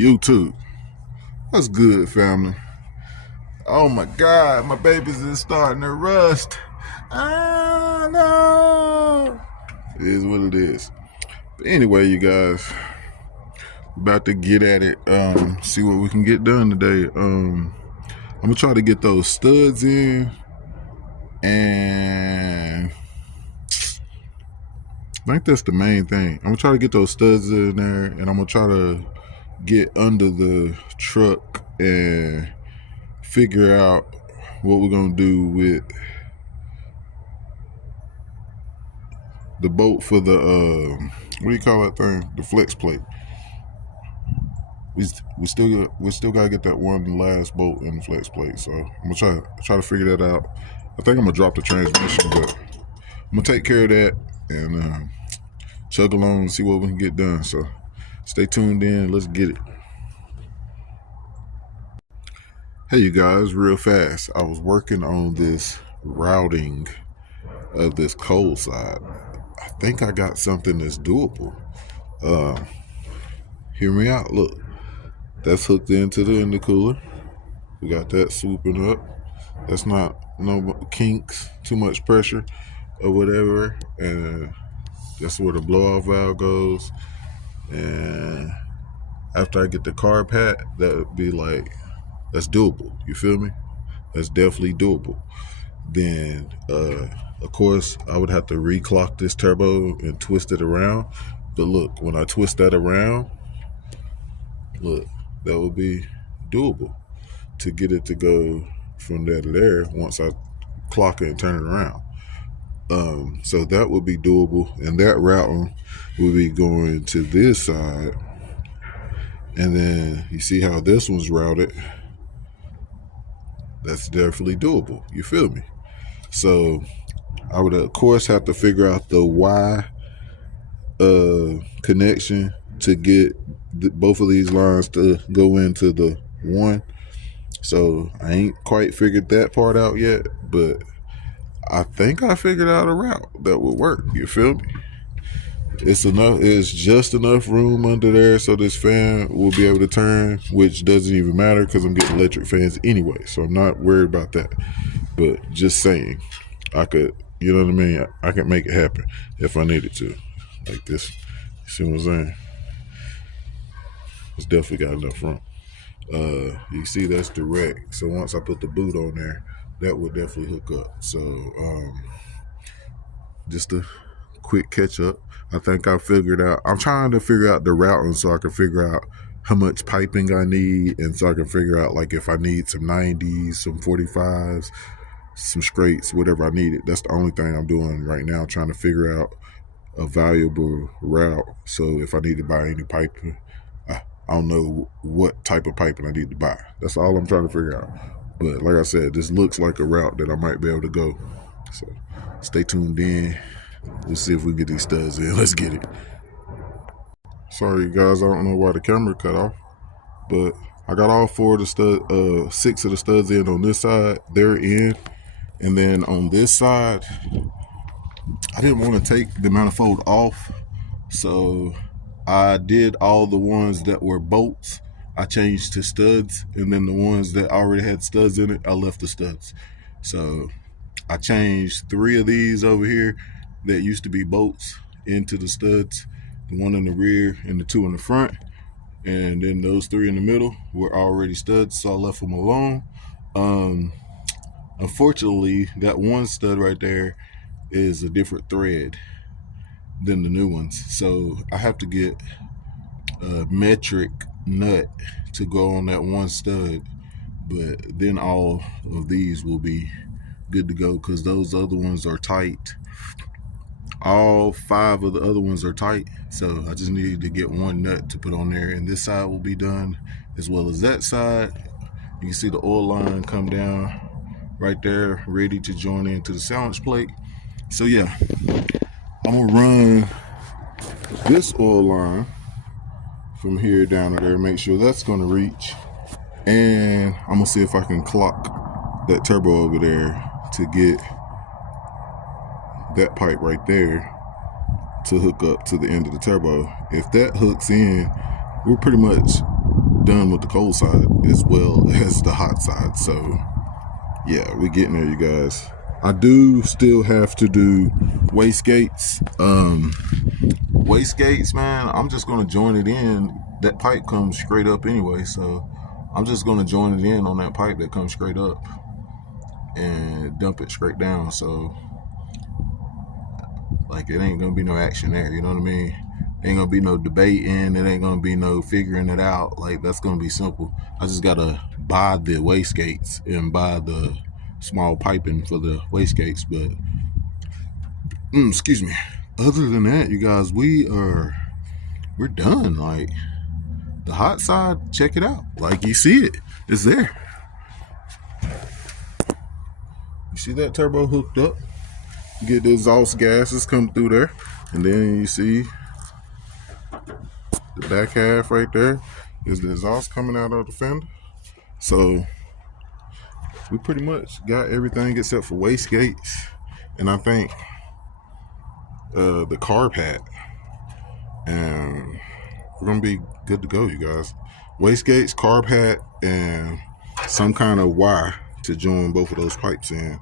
YouTube. What's good, family? Oh my God, my babies is starting to rust. Ah, no. It is what it is. But anyway, you guys, about to get at it. See what we can get done today. I'm gonna try to get those studs in, and I think that's the main thing. I'm gonna try to get those studs in there, and I'm gonna try to get under the truck and figure out what we're gonna do with the bolt for the what do you call that thing? The flex plate. We still gotta get that one last bolt in the flex plate. So I'm gonna try to figure that out. I think I'm gonna drop the transmission, but I'm gonna take care of that and chug along and see what we can get done. So stay tuned in. Let's get it. Hey, you guys, real fast. I was working on this routing of this cold side. I think I got something that's doable. Hear me out. Look, that's hooked into the intercooler. We got that swooping up. That's not no kinks, too much pressure or whatever. And that's where the blow off valve goes. And after I get the carb hat, that would be like, that's doable. You feel me? That's definitely doable. Then, of course, I would have to reclock this turbo and twist it around. But look, when I twist that around, look, that would be doable to get it to go from there to there once I clock it and turn it around. So that would be doable. And that routing would be going to this side. And then you see how this one's routed. That's definitely doable. You feel me? So I would, of course, have to figure out the Y connection to get both of these lines to go into the one. So I ain't quite figured that part out yet, but I think I figured out a route that would work. You feel me? It's just enough room under there so this fan will be able to turn, which doesn't even matter because I'm getting electric fans anyway, so I'm not worried about that. But just saying, I could, you know what I mean? I could make it happen if I needed to, like this. See what I'm saying? It's definitely got enough room. You see that's direct, so once I put the boot on there, that would definitely hook up. So just a quick catch up. I think I figured out, I'm trying to figure out the routing so I can figure out how much piping I need, and so I can figure out like if I need some 90s, some 45s, some straights, whatever I needed. That's the only thing I'm doing right now, trying to figure out a valuable route. So if I need to buy any piping, I don't know what type of piping I need to buy. That's all I'm trying to figure out. But like I said, this looks like a route that I might be able to go. So stay tuned in. We'll see if we get these studs in. Let's get it. Sorry, you guys. I don't know why the camera cut off, but I got all 6 of the studs in on this side. They're in, and then on this side, I didn't want to take the manifold off, so I did all the ones that were bolts. I changed to studs, and then the ones that already had studs in it, I left the studs. So I changed 3 of these over here that used to be bolts into the studs, the one in the rear and the 2 in the front, and then those 3 in the middle were already studs, so I left them alone. Unfortunately, that one stud right there is a different thread than the new ones, so I have to get a metric nut to go on that one stud, but then all of these will be good to go, because those other ones are tight. All 5 of the other ones are tight, so I just needed to get one nut to put on there, and this side will be done as well as that side. You can see the oil line come down right there, ready to join into the sandwich plate. So yeah, I'm gonna run this oil line from here down to there, make sure that's gonna reach, and I'm gonna see if I can clock that turbo over there to get that pipe right there to hook up to the end of the turbo. If that hooks in, we're pretty much done with the cold side as well as the hot side. So yeah, we're getting there, you guys. I do still have to do wastegates. Wastegates, man, I'm just gonna join it in. That pipe comes straight up anyway, so I'm just gonna join it in on that pipe that comes straight up and dump it straight down. So like, it ain't gonna be no action there, you know what I mean? Ain't gonna be no debating, it ain't gonna be no figuring it out. Like, that's gonna be simple. I just gotta buy the wastegates and buy the small piping for the wastegates. But excuse me, other than that, you guys, we're done. Like, the hot side, check it out. Like, you see it, it's there. You see that turbo hooked up? Get the exhaust gases come through there, and then you see the back half right there is the exhaust coming out of the fender. So we pretty much got everything except for wastegates, and I think the carb hat, and we're gonna be good to go, you guys. Wastegates, carb hat, and some kind of Y to join both of those pipes in,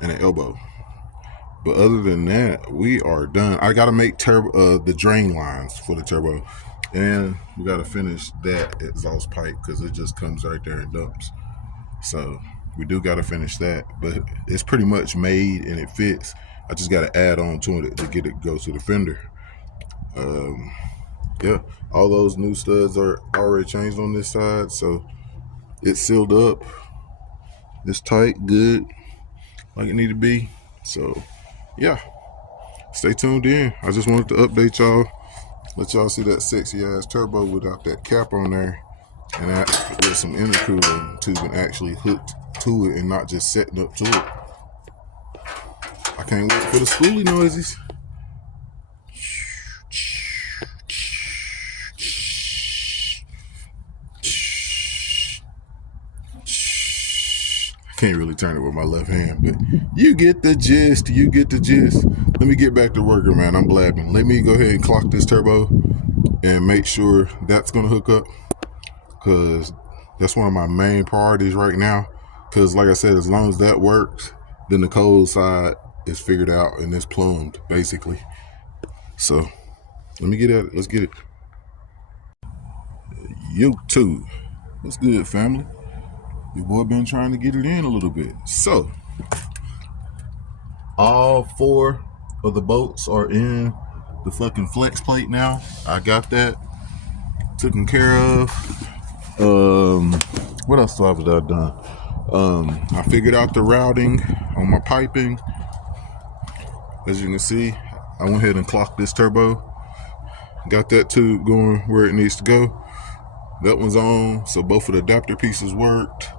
and an elbow. But other than that, we are done. I gotta make the drain lines for the turbo, and we gotta finish that exhaust pipe because it just comes right there and dumps. So we do gotta finish that, but it's pretty much made and it fits. I just gotta add on to it to get it go to the fender. Yeah, all those new studs are already changed on this side, so it's sealed up. It's tight, good, like it need to be. So yeah, stay tuned in. I just wanted to update y'all, let y'all see that sexy ass turbo without that cap on there, and that with some intercooler tubing actually hooked to it and not just setting up to it. I can't wait for the spoolie noises. Can't really turn it with my left hand, but you get the gist. You get the gist. Let me get back to working, man. I'm blabbing. Let me go ahead and clock this turbo and make sure that's gonna hook up, because that's one of my main priorities right now. Because like I said, as long as that works, then the cold side is figured out and it's plumbed basically. So let me get at it. Let's get it. YouTube, what's good, family? Your boy been trying to get it in a little bit. So all 4 of the bolts are in the fucking flex plate now. I got that taken care of. What else have I done? I figured out the routing on my piping. As you can see, I went ahead and clocked this turbo. Got that tube going where it needs to go. That one's on, so both of the adapter pieces worked.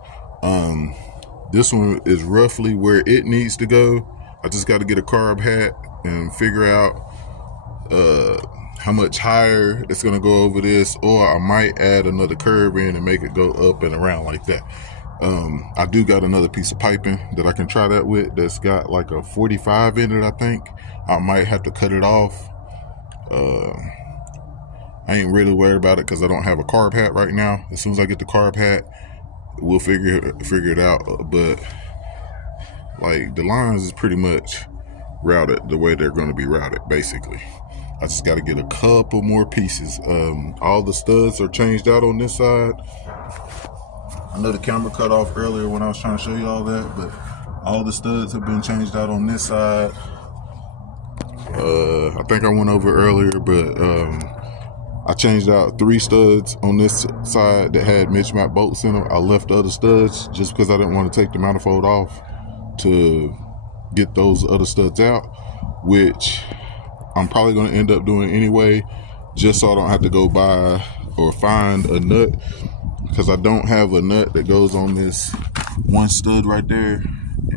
This one is roughly where it needs to go. I just got to get a carb hat and figure out how much higher it's going to go over this, or I might add another curve in and make it go up and around like that. I do got another piece of piping that I can try that with that's got like a 45 in it, I think. I might have to cut it off. I ain't really worried about it because I don't have a carb hat right now. As soon as I get the carb hat, we'll figure it out. But like, the lines is pretty much routed the way they're going to be routed basically. I just got to get a couple more pieces. All the studs are changed out on this side. I know the camera cut off earlier when I was trying to show you all that, but all the studs have been changed out on this side. I think I went over earlier, but I changed out 3 studs on this side that had mismatched bolts in them. I left the other studs just because I didn't want to take the manifold off to get those other studs out, which I'm probably going to end up doing anyway, just so I don't have to go buy or find a nut, because I don't have a nut that goes on this one stud right there.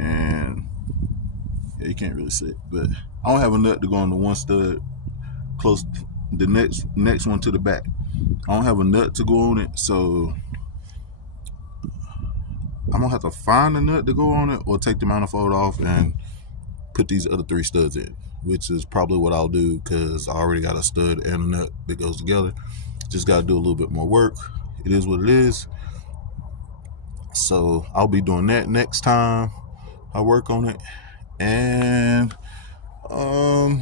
And yeah, you can't really see it, but I don't have a nut to go on the one stud close the next one to the back. I don't have a nut to go on it, so I'm gonna have to find a nut to go on it, or take the manifold off and put these other 3 studs in, which is probably what I'll do, because I already got a stud and a nut that goes together. Just got to do a little bit more work. It is what it is. So I'll be doing that next time I work on it. And other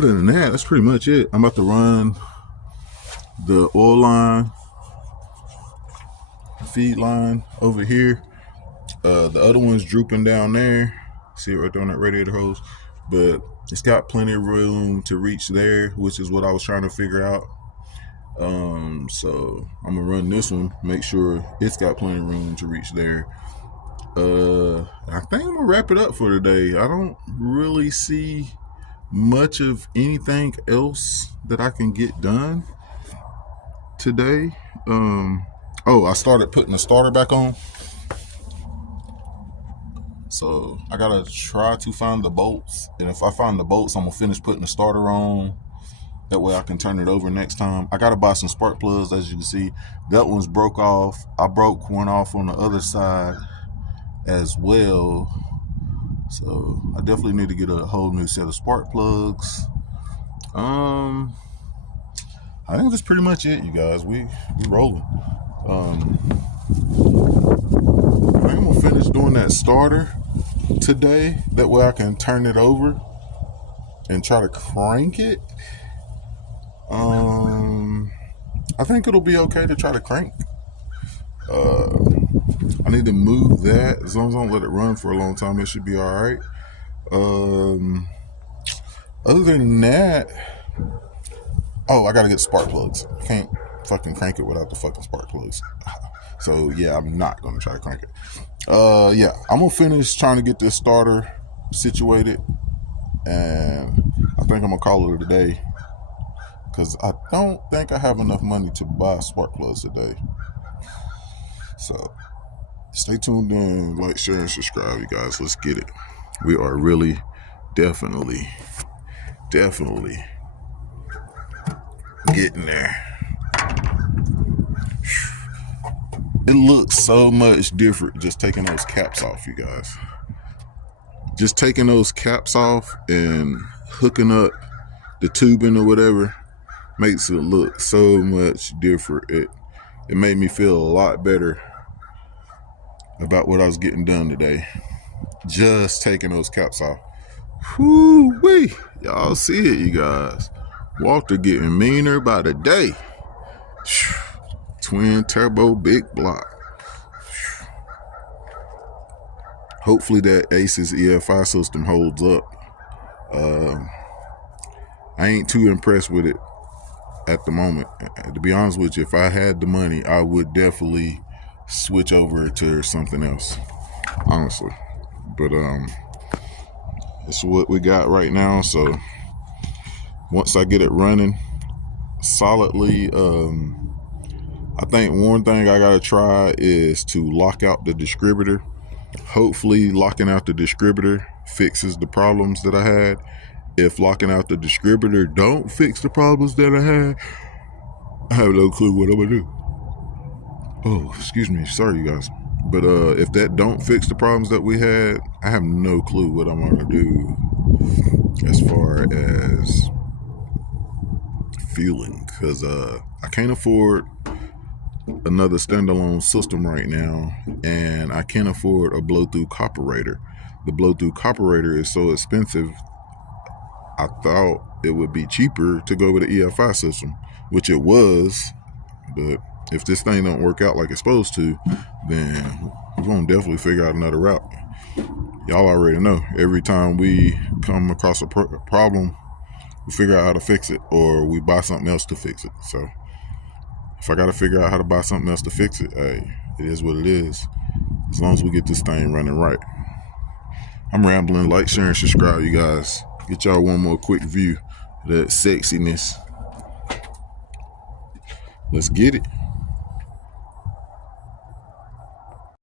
than that, that's pretty much it. I'm about to run the oil line, feed line over here. The other one's drooping down there. See it right there on that radiator hose, but it's got plenty of room to reach there, which is what I was trying to figure out. So I'm gonna run this one, make sure it's got plenty of room to reach there. I think I'm gonna wrap it up for today. I don't really see much of anything else that I can get done today. I started putting the starter back on. So I gotta try to find the bolts, and if I find the bolts, I'm gonna finish putting the starter on. That way I can turn it over next time. I gotta buy some spark plugs. As you can see, that one's broke off. I broke one off on the other side as well. So I definitely need to get a whole new set of spark plugs. I think that's pretty much it, you guys. We rolling. I think I'm gonna finish doing that starter today. That way I can turn it over and try to crank it. I think it'll be okay to try to crank. I need to move that. As long as I don't let it run for a long time, it should be all right. Other than that, I gotta get spark plugs. I can't fucking crank it without the fucking spark plugs. So yeah, I'm not gonna try to crank it. Yeah, I'm gonna finish trying to get this starter situated, and I think I'm gonna call it a day, because I don't think I have enough money to buy spark plugs today. So stay tuned in, like, share, and subscribe, you guys. Let's get it. We are really definitely getting there. It looks so much different just taking those caps off, you guys. Just taking those caps off and hooking up the tubing or whatever makes it look so much different. It made me feel a lot better about what I was getting done today. Just taking those caps off. Whoo-wee. Y'all see it, you guys. Walter getting meaner by the day. Twin turbo big block. Hopefully that Aces EFI system holds up. I ain't too impressed with it at the moment. To be honest with you, if I had the money, I would definitely switch over to something else, honestly. But it's what we got right now. So once I get it running solidly, I think one thing I gotta try is to lock out the distributor. Hopefully locking out the distributor fixes the problems that I had. If locking out the distributor don't fix the problems that I had, I have no clue what I'm gonna do. Oh, excuse me, sorry, you guys. But if that don't fix the problems that we had, I have no clue what I'm gonna do as far as fueling, because I can't afford another standalone system right now, and I can't afford a blow-through carburetor. The blow-through carburetor is so expensive. I thought it would be cheaper to go with the EFI system, which it was, but if this thing don't work out like it's supposed to, then we're gonna definitely figure out another route. Y'all already know, every time we come across a problem, we figure out how to fix it, or we buy something else to fix it. So if I gotta figure out how to buy something else to fix it, hey, it is what it is. as long as we get this thing running right. I'm rambling. Like, share, and subscribe, you guys. Get y'all one more quick view of that sexiness. Let's get it.